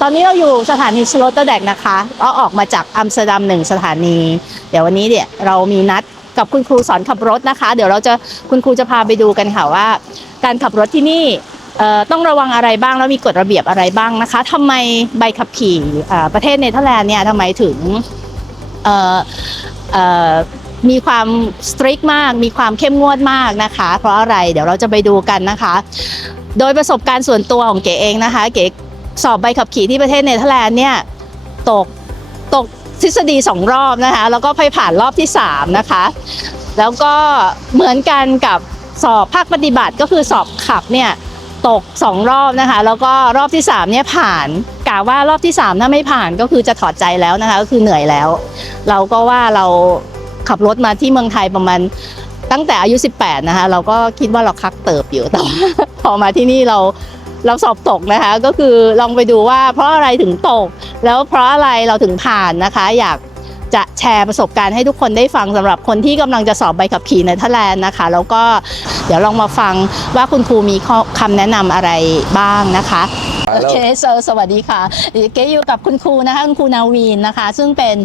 ตอนนี้เราอยู่สถานีสโลตเตอร์แดกนะคะก็ออกมาจากอัมสเตอร์ดัม1 สถานี เดี๋ยววันนี้เนี่ยเรามีนัดกับคุณครูสอนขับรถนะคะเดี๋ยวคุณครูจะพาไปดูกันค่ะว่าการขับรถที่นี่ต้องระวังอะไรบ้างแล้วมีกฎระเบียบอะไรบ้างนะคะทำไมใบขับขี่ประเทศเนเธอร์แลนด์เนี่ยทำไมถึงมีความสตริกมากมีความเข้มงวดมากนะคะเพราะอะไรเดี๋ยวเราจะไปดูกันนะคะโดยประสบการณ์ส่วนตัวของเก๋เองนะคะเก๋สอบใบขับขี่ที่ประเทศเนเธอร์แลนด์เนี่ยตกทฤษฎี2 รอบนะคะแล้วก็ผ่านรอบที่3นะคะแล้วก็เหมือนกันกับสอบภาคปฏิบัติก็คือสอบขับเนี่ยตก2 รอบนะคะแล้วก็รอบที่3เนี่ยผ่านกะว่ารอบที่3ถ้าไม่ผ่านก็คือจะถอดใจแล้วนะคะก็คือเหนื่อยแล้วเราก็ว่าเราขับรถมาที่เมืองไทยประมาณตั้งแต่อายุ18นะคะเราก็คิดว่าเราคักเติบอยู่แต่พอมาที่นี่เราสอบตกนะคะก็คือลองไปดูว่าเพราะอะไรถึงตกแล้วเพราะอะไรเราถึงผ่านนะคะอยากจะแชร์ประสบการณ์ให้ทุกคนได้ฟังสำหรับคนที่กำลังจะสอบใบขับขี่ในเนเธอร์แลนด์นะคะแล้วก็เดี๋ยวลองมาฟังว่าคุณครูมีคำแนะนำอะไรบ้างนะคะโอเคสวัสดีค่ะเก๋อยู่กับคุณครูนะคะคุณครูนาวีนนะคะซึ่งเป็น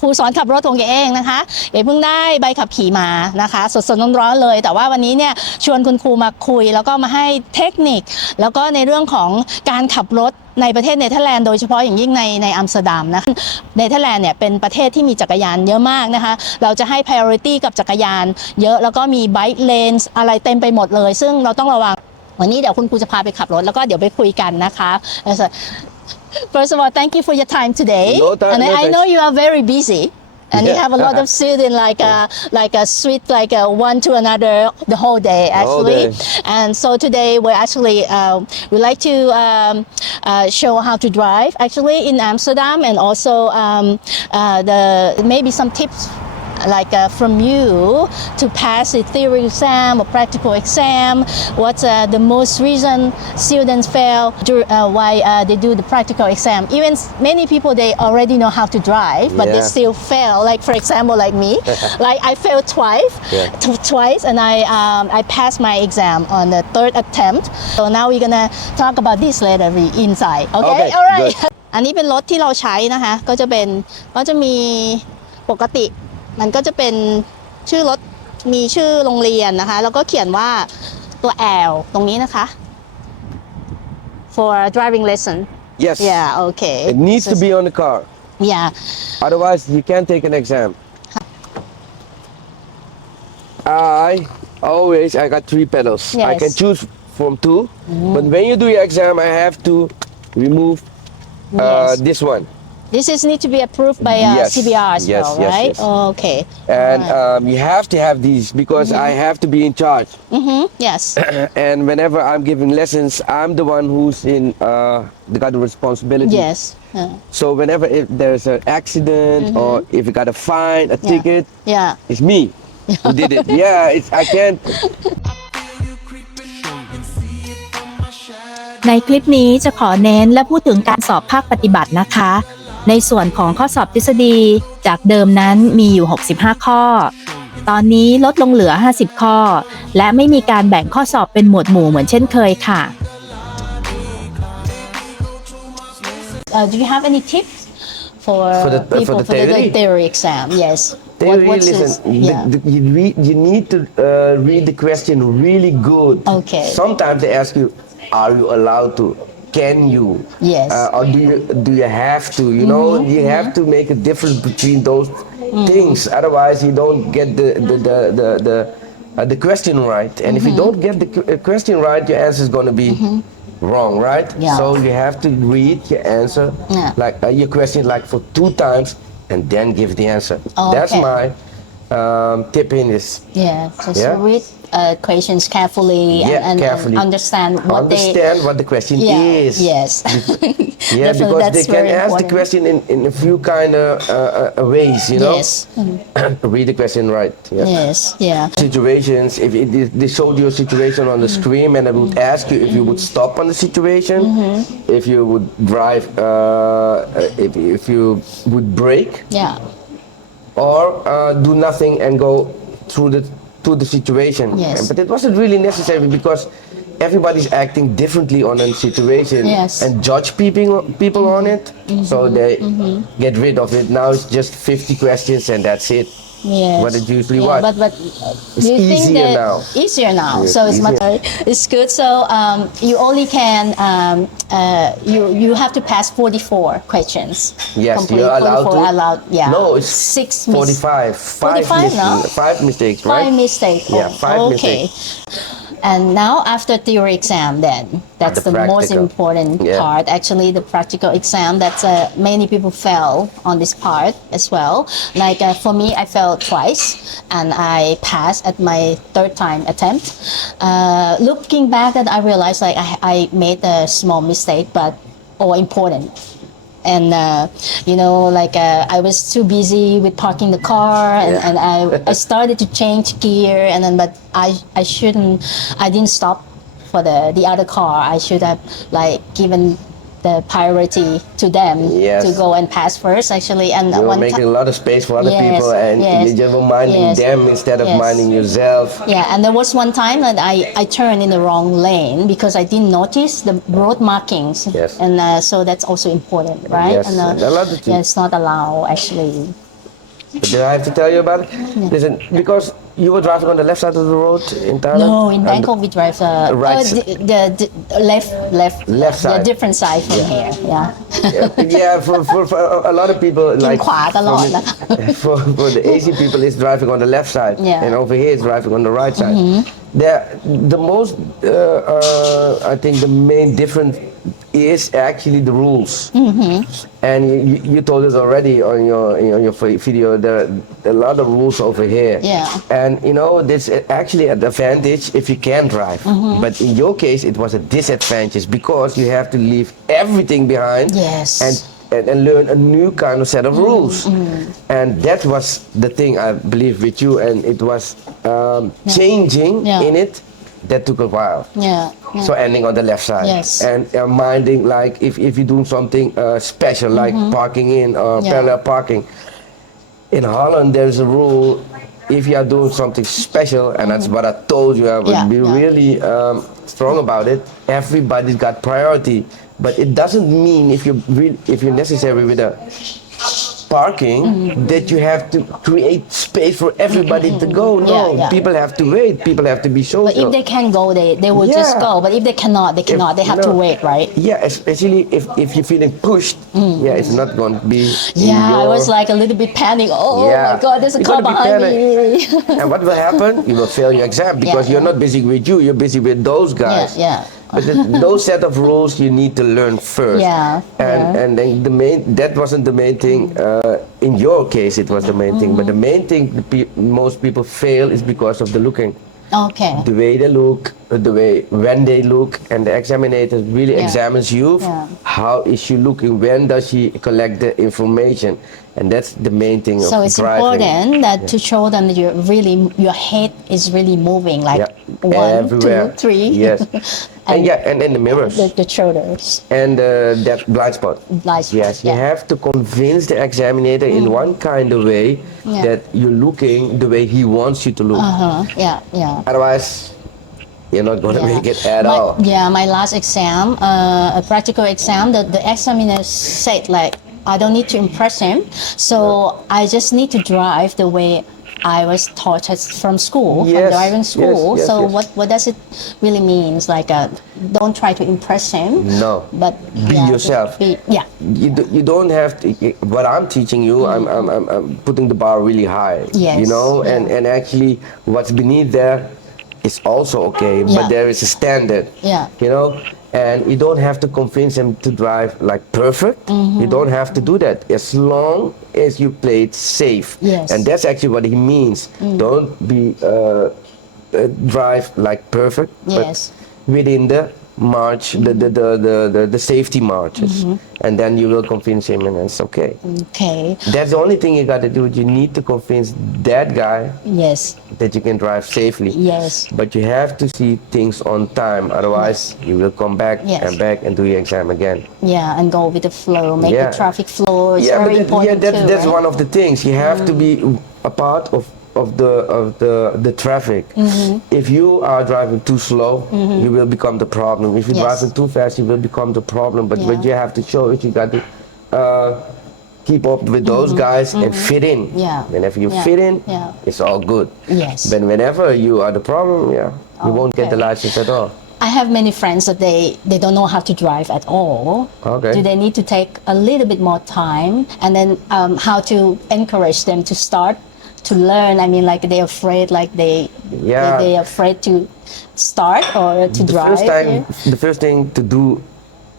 ครูสอนขับรถของเก๋เองนะคะเก๋เพิ่งได้ใบขับขี่มานะคะสดๆร้อนๆเลยแต่ว่าวันนี้เนี่ยชวนคุณครูมาคุยแล้วก็มาให้เทคนิคแล้วก็ในเรื่องของการขับรถในประเทศเนเธอร์แลนด์โดยเฉพาะอย่างยิ่งในอัมสเตอร์ดัมนะคะเนเธอร์แลนด์เนี่ยเป็นประเทศที่มีจักรยานเยอะมากนะคะเราจะให้ priority กับจักรยานเยอะแล้วก็มี bike lanes อะไรเต็มไปหมดเลยซึ่งเราต้องระวังวันนี้เดี๋ยวคุณครูจะพาไปขับรถแล้วก็เดี๋ยวไปคุยกันนะคะ First of all, thank you for your time today. And I know you are very busy. And you have a lot of students like a switch one to another the whole day actually. And so today we actually we like to show how to drive actually in Amsterdam and also maybe some tips like from you to pass the theory exam or practical exam. What's the most reason students fail? Why they do the practical exam? Even many people they already know how to drive, but they still fail. Like for example, like me, like I failed twice, and I passed my exam on the 3rd attempt. So now we're gonna talk about this later inside. Okay, all right. อันนี้เป็นรถที่เราใช้นะคะก็จะมีปกติมันก็จะเป็นชื่อรถมีชื่อโรงเรียนนะคะแล้วก็เขียนว่าตัว L ตรงนี้นะคะ for driving lesson. Yes. Yeah. Okay. It needs to be on the car. Yeah. Otherwise, you can't take an exam. I got 3 pedals. Yes. I can choose from 2, but when you do your exam, I have to remove this one.This is need to be approved by CBR as well, right? Yes. Okay. And you have to have these because I have to be in charge. Yes. And whenever I'm giving lessons, I'm the one who's got the responsibility. Yes. So whenever if there's an accident or if you got a fine, a ticket, it's me who did it. I can't.ในคลิปนี้จะขอเน้นและพูดถึงการสอบภาคปฏิบัตินะคะในส่วนของข้อสอบทฤษฎีจากเดิมนั้นมีอยู่65ข้อตอนนี้ลดลงเหลือ50ข้อและไม่มีการแบ่งข้อสอบเป็นหมวดหมู่เหมือนเช่นเคยค่ะ Do you have any tips for people for the theory exam? Yes. Listen, you need to read the question really good. Okay. Sometimes they ask you, are you allowed to? Can you? Yes. Or do you have to? You know, you have to make a difference between those things. Otherwise, you don't get the question right. And if you don't get the question right, your answer is going to be wrong, right? Yeah. So you have to read your answer, like your question, like for 2 times, and then give the answer. That's my tip in this. Yeah. Just read questions carefully and understand what the question is. Yes. Because they can ask the question in a few kind of ways, you know. Yes. Read the question right. Yes. Yeah. Situations. If they showed you a situation on the screen, and I would ask you if you would stop on the situation, if you would drive, if you would brake. Yeah. Or do nothing and go through the situation. Yes. But it wasn't really necessary because everybody's acting differently on a situation Yes. and judge people on it, so they get rid of it. Now it's just 50 questions and that's it. Yes. What it usually yeah, was. But It's do you think easier that now. easier now? Yes, So it's much easier. it's good. So you only can you have to pass 44 questions. Yes, Complete you're allowed 44 to. allowed. Yeah. No, it's 6 45. 45, no? 5 mistakes, right? 5 mistakes. Yeah, 5 okay. mistakes. And now after theory exam, then that's The the most practical. important Yeah. part. Actually, the practical exam. That's many people fail on this part as well. Like for me, I failed twice, and I passed at my third time attempt. Looking back, that I realized like I made a small mistake, but important. And I was too busy with parking the car, and I started to change gear, and then but I didn't stop for the other car. I should have like given the priority to them Yes. to go and pass first actually. And You were one making time, a lot of space for other Yes, people and yes, you just were minding yes, them instead of yes. minding yourself. yeah, and there was one time that I turned in the wrong lane because I didn't notice the road markings. Yes. And so that's also important, right? Yes, And, and a lot of yeah, it's not allowed actually. But did I have to tell you about it? Listen, because you were driving on the left side of the road in Thailand? No, in And Bangkok we drive right the left side. the different side from here. Yeah. yeah, for a lot of people, กิน like ขวาตลอดนะคะ for the Asian people, it's driving on the left side, Yeah. and over here it's driving on the right side. The most, I think, the main difference is actually the rules. And you told us already on your video there are a lot of rules over here. Yeah. And this is actually an advantage if you can drive. But in your case, it was a disadvantage because you have to leave everything behind. Yes. And learn a new kind of set of rules. And that was the thing I believe with you, and it was changing Yeah. in it. That took a while. Yeah. So ending on the left side. Yes. And minding like if you're doing something special like parking in or Yeah. parallel parking. In Holland there's a rule if you are doing something special, and that's what I told you, I would Yeah, be yeah. really strong about it. Everybody's got priority, but it doesn't mean if you're necessary with a parking that you have to create space for everybody to go. No, Yeah, yeah. people have to wait. People have to be social. But if they can go, they will just Yeah. go. But if they cannot, they cannot. They have to No. wait, right? Yeah, especially if you're feeling pushed. Yeah, it's not going to be. in Yeah, I your- was like a little bit panic. Oh Yeah. my God, there's a You car gotta be behind me. And what will happen? You will fail your exam because Yeah, you're not busy with you. You're busy with those guys. Yeah. But those set of rules you need to learn first. Yeah, And then that wasn't the main thing. In your case, it was the main thing. But the main thing most people fail is because of the looking. Okay. The way they look, the way when they look, and the examiner really Yeah. examines you. Yeah. How is she looking? When does she collect the information? And that's the main thing of So it's driving. important that to show them that your head is really moving, like Yeah. 1, Everywhere. 2, 3. Yes. and the mirrors. the shoulders. And that blind spot. Blind spot, Yes, you yeah. have to convince the examiner in one kind of way that you're looking the way he wants you to look. Yeah. Otherwise, you're not going to make it at all. Yeah, my last exam, a practical exam, the examiner said like, I don't need to impress him, so I just need to drive the way I was taught from school, Yes, from driving school. yes, So yes. what does it really means? Like, don't try to impress him. No. But Be yourself. Yeah. You don't have to. What I'm teaching you, I'm putting the bar really high. Yes, You know, yeah. and actually, what's beneath there is also okay, but Yeah. there is a standard. Yeah. You know, and you don't have to convince him to drive like perfect. You don't have to do that as long as you play it safe. Yes. And that's actually what he means. Don't be drive like perfect, Yes. but within the march, the safety marches, and then you will convince him, and it's okay. Okay. That's the only thing you got to do. You need to convince that guy Yes. that you can drive safely. Yes. But you have to see things on time, otherwise you will come back Yes. and back and do your exam again. Yeah, and go with the flow, make the Yeah. traffic flow. It's but very important that's too, that's right? one of the things. You have to be a part of the traffic. If you are driving too slow, you will become the problem. If you're Yes. driving too fast, you will become the problem. But what Yeah. you have to show is you got to keep up with those guys and fit in. Yeah. Whenever you Yeah. fit in, Yeah. it's all good. Yes. But whenever you are the problem, you won't get the Okay. license at all. I have many friends that they don't know how to drive at all. Okay. Do they need to take a little bit more time, and then how to encourage them to start to learn? I mean, like they're afraid, like Yeah. they afraid to start or to drive. here. The first thing to do,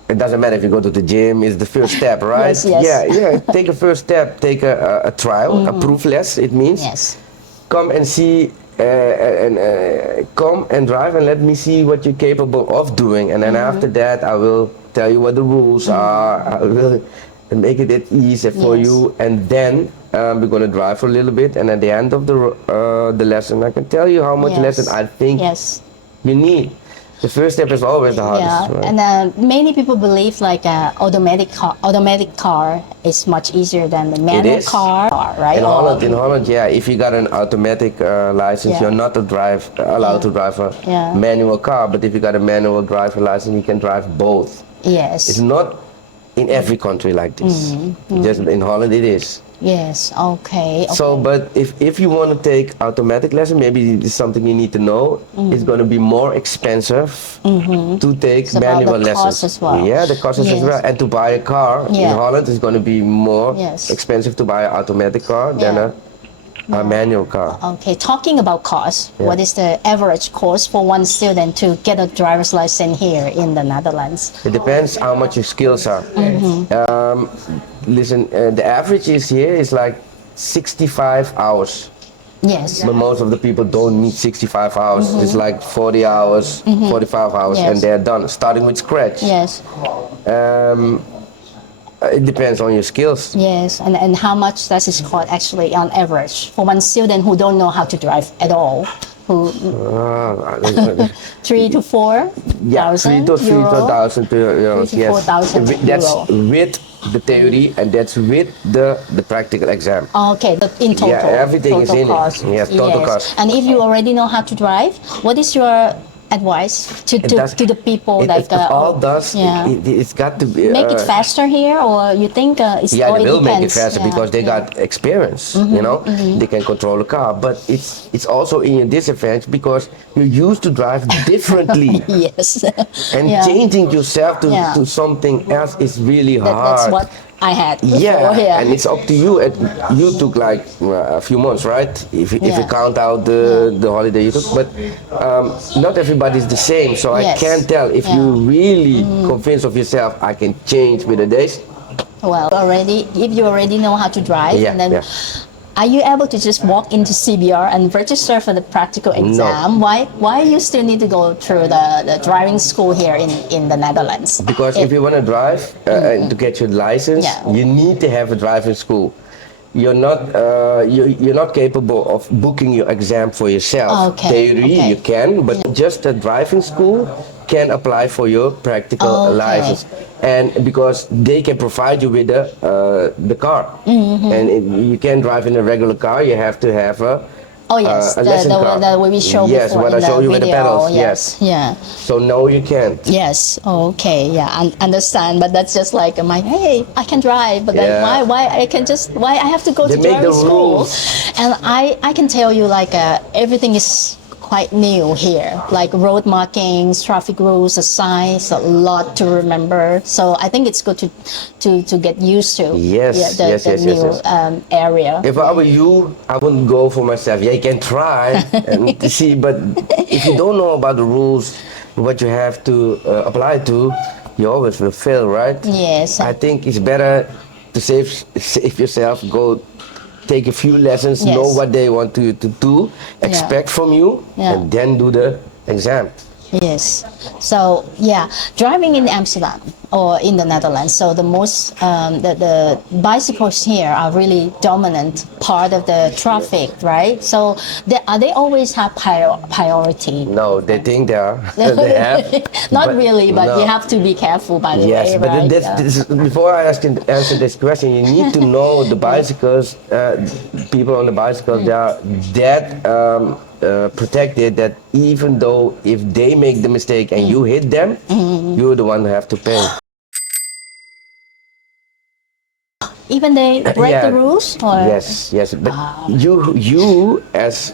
it doesn't matter if you go to the gym, is the first step, right? Yes, yes. Yeah. Take a first step, take a trial, a proofless. It means Yes. come and see. Come and drive and let me see what you're capable of doing, and then after that I will tell you what the rules are. I will make it easy for Yes. you, and then we're gonna drive for a little bit, and at the end of the lesson I can tell you how much Yes. lesson I think Yes. you need. The first step is always the hardest. Yeah, Right? and many people believe like automatic car is much easier than the manual is. car, right? In Or- Holland, yeah. If you got an automatic license, Yeah. you're not allowed to drive a Yeah. manual car. But if you got a manual driver license, you can drive both. Yes. It's not in every country like this. Just in Holland, it is. Yes. Okay. So, but if you want to take automatic lesson, maybe it's something you need to know. It's going to be more expensive to take It's about manual the lessons. cost as well. Yeah, the cost as Yes. well. And to buy a car in Yeah. Holland is going to be more Yes. expensive to buy an automatic car than Yeah. a manual car. Okay, talking about cost, what is the average cost for one student to get a driver's license here in the Netherlands? It depends how much your skills are. Listen, the average is here is like 65 hours. Yes. But most of the people don't need 65 hours. It's like 40 hours, 45 hours, Yes. and they're done, starting with scratch. Yes. It depends on your skills. Yes. And how much does it cost actually on average for one student who don't know how to drive at all? Who Uh, 3 to 4 yeah, thousand 3 to euro? 4,000 euros. 3 to Yes, 4,000 that's euro. with the theory and that's with the practical exam. Okay, in total. Yeah, everything is total in it. cost. Yes, total cost. And if you already know how to drive, what is your advice to the people It all does. Yeah. It's got to be Make it faster here, or you think it's Yeah, or they it will make it depends? faster Yeah, because they yeah. got experience. You know, they can control the car. But it's also in your disadvantage because you're used to drive differently, Yes. and Yeah. changing yourself Yeah. to something else is really hard. That's what I had before. Yeah, and it's up to you. You took like a few months, right? If you Yeah. count out the holiday you took, but not everybody is the same. So I Yes. can't tell if Yeah. you really convinced of yourself. I can change with the days. Well, if you already know how to drive, Yeah, and then yeah. are you able to just walk into CBR and register for the practical exam? Why you still need to go through the driving school here in the Netherlands? Because if you want to drive and to get your license, Yeah. you need to have a driving school. You're not capable of booking your exam for yourself. Okay, Theory okay. you can, but just a driving school can apply for your practical Okay. license. And because they can provide you with the car, and you can't drive in a regular car, you have to have Oh yes, a lesson car. the way we showed Yes, before what in I showed the you with the video. pedals. Yes, yeah. So no, you can't. Yes. Okay. Yeah. I understand. But that's just like hey, I can drive, but then Yeah. why I have to go They to make driving the school? rules. And I can tell you like everything is quite new here, like road markings, traffic rules, the signs, a lot to remember. So I think it's good to get used to. Yes, the yes, new area. If I were you, I wouldn't go for myself. Yeah, you can try and to see, but if you don't know about the rules, what you have to apply to, you always will fail, right? Yes. I think it's better to save yourself, go take a few lessons, Yes. know what they want to do, expect from you, Yeah. and then do the exam. Yes. So yeah, driving in Amsterdam or in the Netherlands. So the most the bicycles here are really dominant part of the traffic, right? So they always have priority. No, they think they are. They have. Not really, but no. you have to be careful by the Yes, way, but right? before I answer this question, you need to know the bicycles, people on the bicycles, they are that protected that even though if they make the mistake and you hit them, you're the one who have to pay. Even they break Yeah. the rules, or Yes, but you as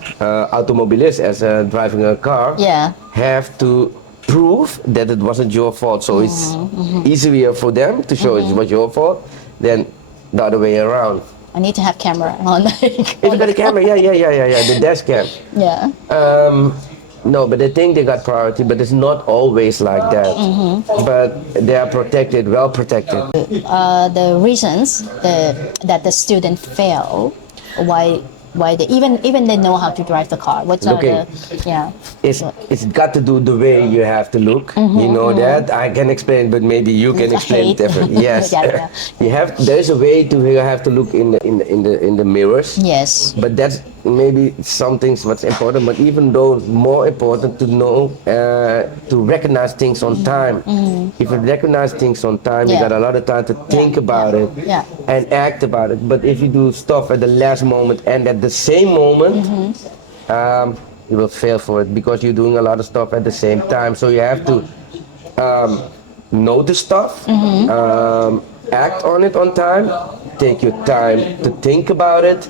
automobilist, as driving a car, yeah. have to prove that it wasn't your fault. So it's easier for them to show it was your fault than the other way around. I need to have camera on. If you got a camera, yeah, the dash cam. Yeah. No, but they think they got priority, but it's not always like that. But they are protected, well protected. The reasons that the student fail, why they even they know how to drive the car. What's Looking. It's got to do the way you have to look. You know that I can explain, but maybe you can It's a explain hate. different. Yes, Yeah. There's a way to you have to look in the mirrors. Yes. But that's maybe some things what's important. But even though more important to know to recognize things on time. If you recognize things on time, you Yeah. got a lot of time to think about it and act about it. But if you do stuff at the last moment and at the same moment, you will fail for it because you're doing a lot of stuff at the same time. So you have to know the stuff, act on it on time, take your time to think about it,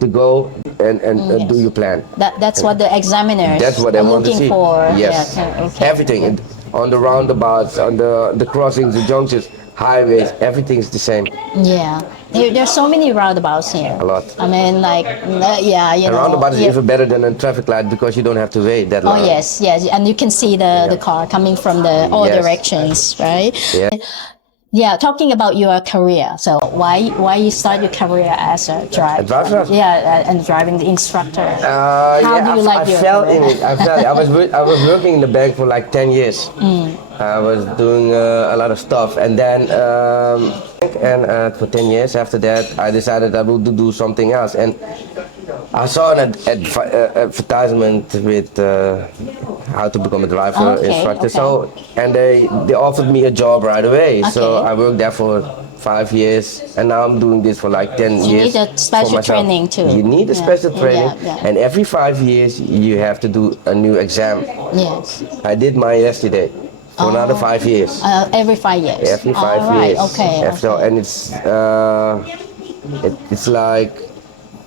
to go and do your plan. That's what the examiners That's what I are want to looking see. for. Yes, Yeah, okay. everything on the roundabouts, on the crossings, the junctions, highways, everything's the same. Yeah. There's so many roundabouts here. A lot. I mean, like, yeah, you A know. roundabout is yeah. even better than a traffic light because you don't have to wait that long. Oh yes, and you can see the car coming from the all Yes. directions, right? Yeah. Yeah, talking about your career. So why you start your career as a driver? A driver? Yeah, and driving the instructor. How do you like I your fell career? in it. I was working in the bank for like 10 years. I was doing a lot of stuff, and then for 10 years after that, I decided I would do something else. And I saw an advertisement with how to become a driver instructor. Okay. So and they offered me a job right away. So Okay. I worked there for 5 years, and now I'm doing this for like 10 You years. need a special for myself. training too. You need a Yeah. special training, Yeah. and every 5 years you have to do a new exam. Yes. I did mine yesterday for another 5 years. Every 5 years. Every 5 All right. years. Okay. So, and it's like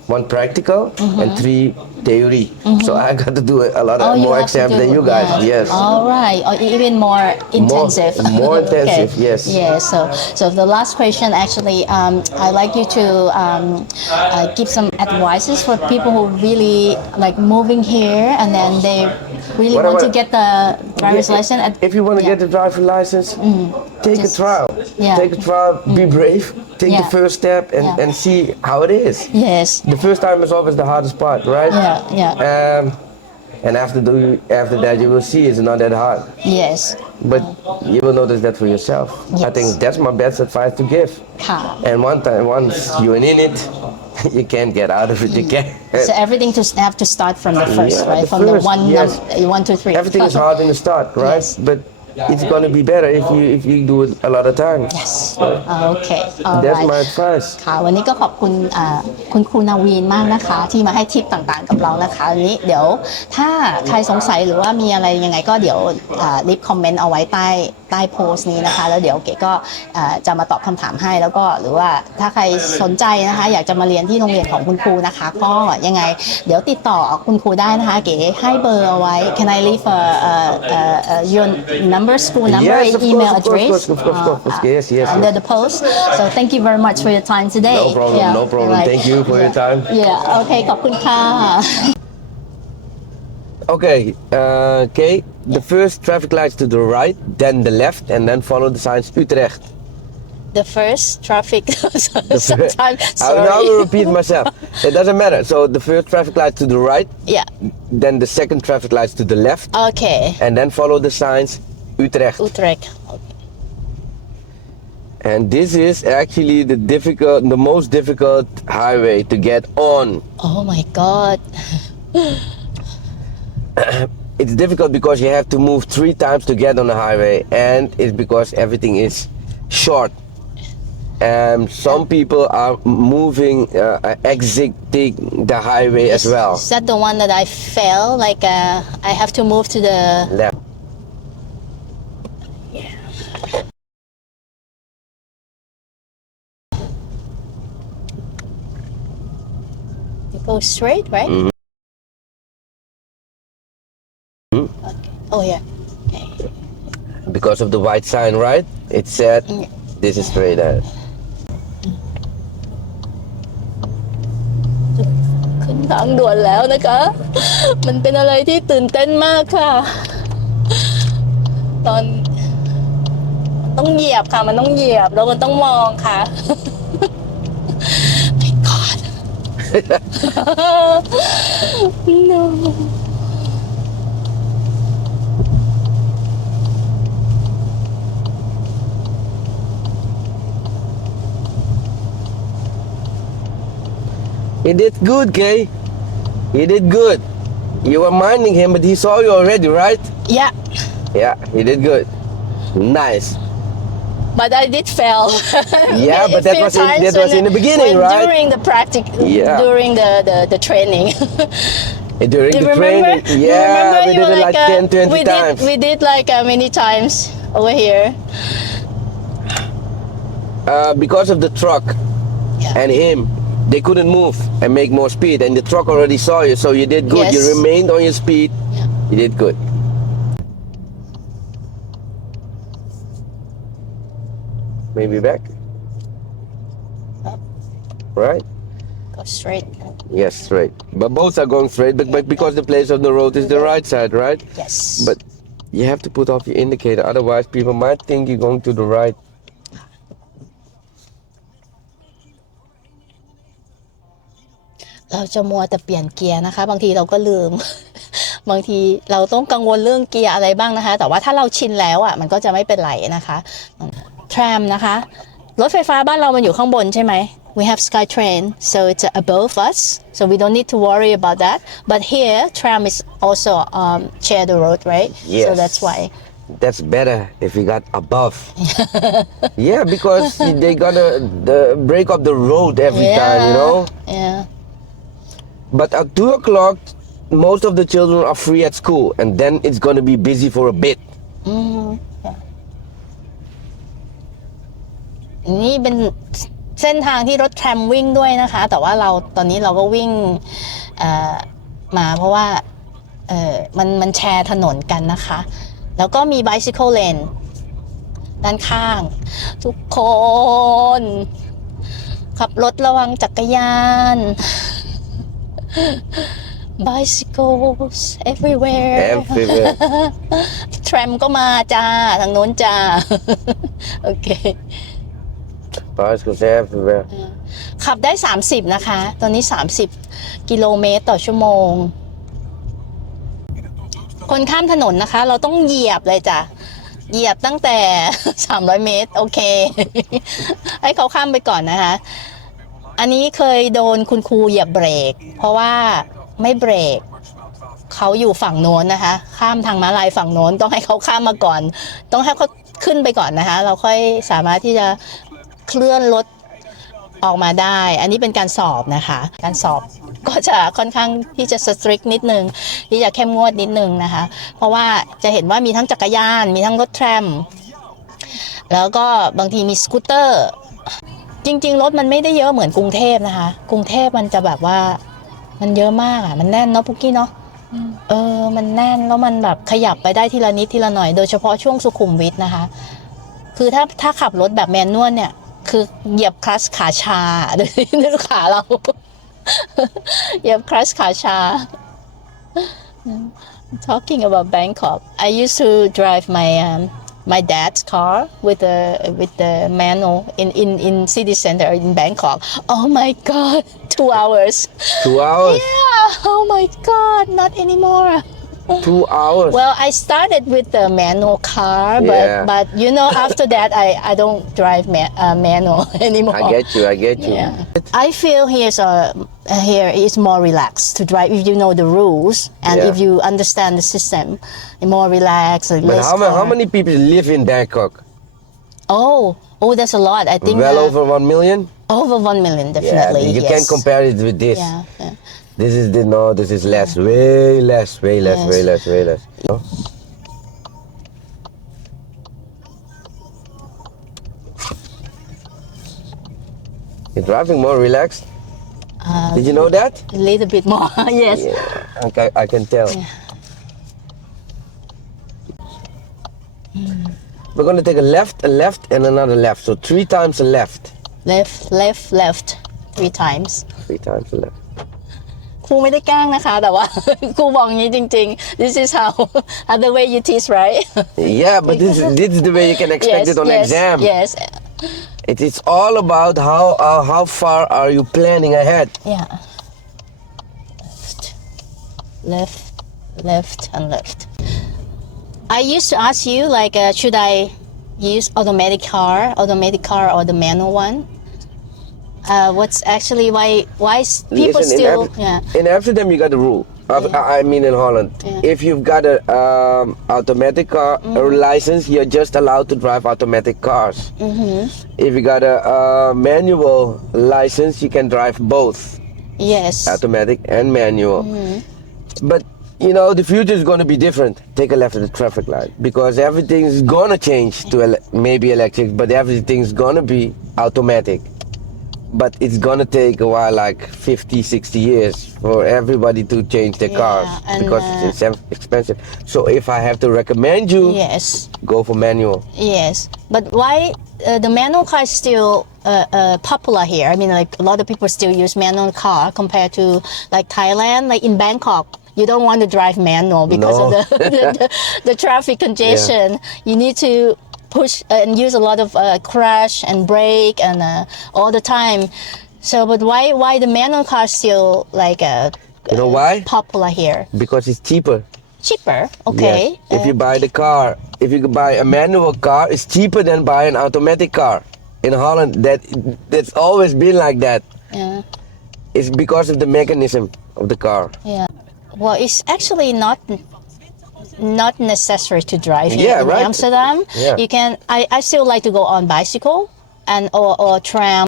1 practical and 3 theory. So I got to do a lot of Oh, you more have to exams do- than you guys. yeah. Yes. All right. Or even more intensive. More intensive, yes. Yes. So the last question, actually, I'd like you to give some advices for people who really like moving here and then they really What want to about- get the driver's license. If you want to get the driver's license, take Just- a trial. yeah. Take a trial, be brave, take the Yeah. first step Yeah. and see how it is. Yes. The first time is always the hardest part, right? Yeah. And after that, you will see it's not that hard. Yes. But you will notice that for yourself. I Yes. think that's my best advice to give. ค่ะ And once you're in it, you can't get out of it. You can't. So everything to have to start from the first, Yeah, right? the From first, the one, yes. 1, 2, 3. Everything is hard in the start, right? Yes. But it's going to be better if you do it a lot of time. Yes. Okay. All That's right. my advice. ค่ะวันนี้ก็ขอบคุณคุณครูนาวีนมากนะคะ ที่มาให้ทิปต่างๆกับเรานะคะวันนี้เดี๋ยวถ้าใครสงสัยหรือว่ามีอะไรยังไงก็เดี๋ยวรีบคอมเมนต์เอาไว้ใต้โพสต์นี้นะคะแล้วเดี๋ยวเก๋ก็จะมาตอบคำถามให้แล้วก็หรือว่าถ้าใครสนใจนะคะอยากจะมาเรียนที่โรงเรียนของคุณครูนะคะก็ยังไงเดี๋ยวติดต่อคุณครูได้นะคะเก๋ให้เบอร์เอาไว้ Can I leave your number school number Yes, and of email course, of course, address of course. Yes. under the post so thank you very much for your time today No problem, Yeah, no problem. right. Thank you for your time. Yeah, okay ขอบคุณค่ะ Okay, Kay, the first traffic lights to the right, then the left, and then follow the signs Utrecht. the first traffic sometimes I will now sorry repeat myself. It doesn't matter. So the first traffic light to the right, yeah then the second traffic lights to the left, okay and then follow the signs Utrecht. Utrecht okay. And this is actually the most difficult highway to get on. Oh my god It's difficult because you have to move 3 times to get on the highway, and it's because everything is short. And some people are moving, exiting the highway as well. Is that the one that I fell? Like I have to move to the Left. you go straight, right? Mhm. Okay. Oh yeah. Okay. Because of the white sign, right? It said this is straight ahead. ขึ้นทางด่วนแล้วนะคะ มันเป็นอะไรที่ตื่นเต้นมากค่ะ ตอนมันต้องเหยียบค่ะ มันต้องเหยียบแล้วมันต้องมองค่ะ My God no He did good, Kay. He did good. You were minding him, but he saw you already, right? yeah Yeah, he did good. Nice. but I did fail Yeah, a but that few was in- times that was in the beginning, when right? during the practice Yeah. during the training During do you the remember? training, Do you yeah, remember we you did it were like 10, 20 we times. we did like many times over here. Because of the truck Yeah. and him, they couldn't move and make more speed, and the truck already saw you, so you did good. Yes. You remained on your speed. Yeah. You did good. Maybe back. Up. Right? Go straight. Yes, straight. But both are going straight, but because the place of the road is the right side, right? Yes. But you have to put off your indicator, otherwise people might think you're going to the right. เราจะมัวแต่เปลี่ยนเกียร์นะคะบางทีเราก็ลืม บางทีเราต้องกังวลเรื่องเกียร์อะไรบ้างนะคะแต่ว่าถ้าเราชินแล้วอ่ะมันก็จะไม่เป็นไรนะคะทรมนะคะรถไฟฟ้าบ้านเรามันอยู่ข้างบนใช่ไหม we have SkyTrain so it's above us so we don't need to worry about that but here tram is also share the road right Yes. so that's why That's better if we got above. Yeah, because they gotta break up the road every time, you know. yeah But at 2 o'clock, most of the children are free at school, and then it's gonna be busy for a bit. yeah นี่เป็นเส้นทางที่รถแทรมวิ่งด้วยนะคะแต่ว่าเราตอนนี้เราก็วิ่งมาเพราะว่ามันแชร์ถนนกันนะคะแล้วก็มี bicycle lane ด้านข้างทุกคนขับรถระวังจักรยาน bicycles everywhere Everywhere. แทรมก็มาจ้าทางโน้นจ้า โอเค Bicycles everywhere. ขับได้30นะคะตอนนี้30กิโลเมตรต่อชั่วโมงคนข้ามถนนนะคะเราต้องเหยียบเลยจ้ะเหยียบตั้งแต่ 300 เมตรโอเค ให้เขาข้ามไปก่อนนะคะอันนี้เคยโดนคุณครูเหยียบเบรกเพราะว่าไม่เบรกเขาอยู่ฝั่งโน้นนะคะข้ามทางม้าลายฝั่งโน้นต้องให้เขาข้ามมาก่อนต้องให้เขาขึ้นไปก่อนนะคะเราค่อยสามารถที่จะเคลื่อนรถออกมาได้อันนี้เป็นการสอบนะคะการสอบก็จะค่อนข้างที่จะสตริกนิดนึงที่จะเข้มงวดนิดนึงนะคะเพราะว่าจะเห็นว่ามีทั้งจักรยานมีทั้งรถแทรมแล้วก็บางทีมีสกูตเตอร์จริงๆรถมันไม่ได้เยอะเหมือนกรุงเทพนะคะกรุงเทพมันจะแบบว่ามันเยอะมากอ่ะมันแน่นเนาะปุ๊กกี้เนาะมันแน่นแล้วมันแบบขยับไปได้ทีละนิดทีละหน่อยโดยเฉพาะช่วงสุขุมวิทนะคะคือถ้าขับรถแบบแมนนวลเนี่ยคือเหยียบคลัตช์ขาชาดูขาเรา เหยียบคลัตช์ขาชา Talking about Bangkok I used to drive my my dad's car with the manual in city center in Bangkok. Oh my God, 2 hours. 2 hours? Yeah. Oh my God, not anymore. 2 hours? Well, I started with the manual car, Yeah. but you know, after that, I don't drive manual anymore. I get you. Yeah. I feel here is more relaxed to drive if you know the rules and Yeah. if you understand the system. More relaxed. But less how car. many people live in Bangkok? Oh, there's a lot. I think Well over 1 million? over 1 million, Yeah, definitely. you yes. can't compare it with this. Yeah. This is less, way less. No? You're driving more relaxed? Did you know that? A little bit more. Yes. Yeah, okay, I can tell. We're going to take a left, and another left. So 3 times a left. Left. 3 times. 3 times a left. ครูไม่ได้แกล้งนะคะแต่ว่า ครูบอกอย่างนี้จริงๆ This is how the way you teach, right? Yeah, but this is the way you can expect it on exam. Yes. It is all about how far are you planning ahead. Yeah. Left and left. I used to ask you like, should I use automatic car or the manual one? What's actually why people Listen, still in Amsterdam you got a rule. I mean in Holland, Yeah. if you've got a automatic car license, you're just allowed to drive automatic cars. If you got a manual license, you can drive both Yes. automatic and manual. But you know the future is going to be different. Take a left at the traffic light because everything is going to change to maybe electric, but everything's going to be automatic. But it's gonna take a while, like 50, 60 years for everybody to change their cars and, because it's expensive. So if I have to recommend you, Yes. go for manual. Yes, but why the manual car is still popular here? I mean, like a lot of people still use manual car compared to like Thailand, like in Bangkok. You don't want to drive manual because of the traffic congestion. You need to push and use a lot of crash and brake and all the time. So, but why the manual car is still like You know why? popular here? Because it's cheaper. Cheaper, okay. Yes. If you buy the car, if you buy a manual car, it's cheaper than buy an automatic car. In Holland, that's always been like that. Yeah. It's because of the mechanism of the car. Yeah. Well, it's actually not necessary to drive here Yeah, in right. Amsterdam. Yeah. You can. I still like to go on bicycle and or tram,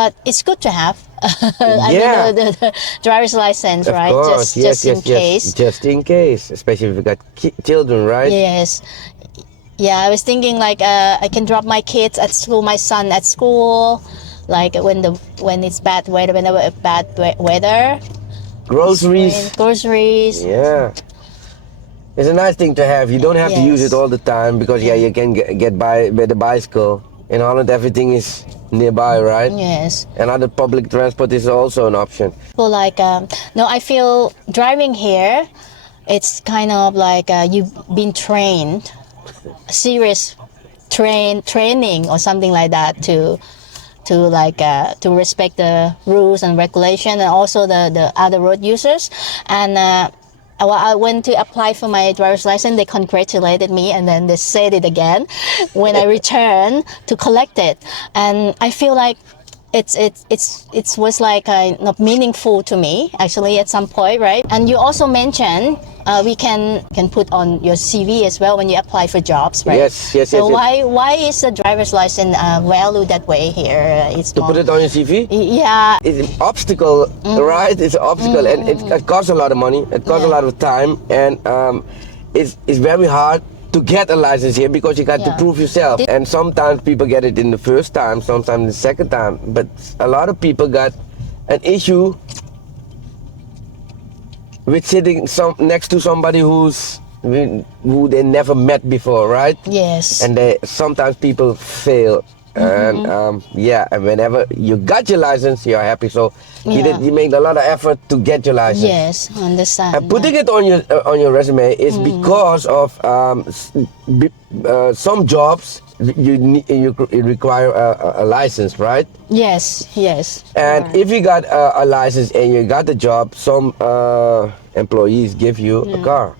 but it's good to have. I Yeah. mean, the driver's license, Of right? course, Just in case. Just in case, especially if you got children, right? Yes. Yeah, I was thinking like I can drop my kids at school, my son at school, like when it's bad weather, whenever bad weather. Groceries. Groceries. Yeah. It's a nice thing to have. You don't have to use Yes. it all the time because you can get by with a bicycle. In Holland, everything is nearby, right? Yes. And other public transport is also an option. Well, like no, I feel driving here, it's kind of like you've been trained, serious training or something like that to respect the rules and regulation and also the other road users. And I went to apply for my driver's license. They congratulated me and then they said it again when I returned to collect it. And I feel like it was like not meaningful to me actually at some point, right? And you also mentioned we can put on your CV as well when you apply for jobs, right? Yes. So why is the driver's license valued that way here? It's To more, put it on your CV? yeah. It's an obstacle, right? It's an obstacle, and it costs a lot of money. It costs a lot of time, and it's very hard to get a license here because you got to prove yourself. And sometimes people get it in the first time, sometimes the second time. But a lot of people got an issue with sitting next to somebody who they never met before, right? Yes. And sometimes people fail and yeah, and whenever you got your license, you're happy. So you made a lot of effort to get your license. Yes, understand. And putting it on your resume is because of some jobs you require a license, right? Yes, yes. And if you got a license and you got the job, some employees give you a car.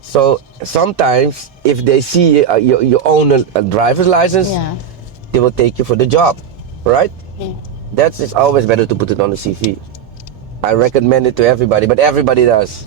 So sometimes if they see you own a driver's license, they will take you for the job, right? That's it's always better to put it on the CV. I recommend it to everybody, but everybody does.